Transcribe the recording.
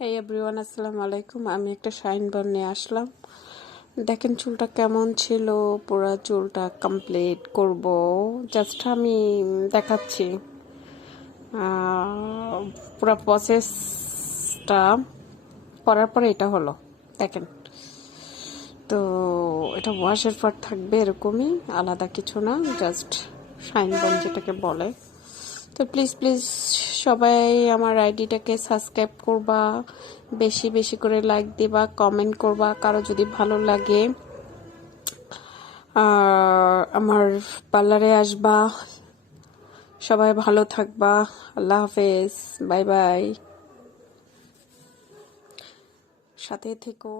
হেই everyone, আসসালামু আলাইকুম। আমি একটা শাইন বন নিয়ে আসলাম। দেখেন চুলটা কেমন ছিল। পুরো চুলটা কমপ্লিট করব, জাস্ট আমি দেখাচ্ছি পুরো প্রসেসটা করার পরে এটা হলো। দেখেন তো এটা ওয়াশের পর থাকবে এরকমই, আলাদা কিছু না, জাস্ট শাইন বন যেটাকে বলে। তো প্লিজ প্লিজ সবাই আমার আইডিটাকে সাবস্ক্রাইব করবা, বেশি বেশি করে লাইক দিবা, কমেন্ট করবা কারো যদি ভালো লাগে। আর আমার পার্লারে আসবা। সবাই ভালো থাকবা। আল্লাহ হাফেজ, বাই বাই, সাথে থেকো।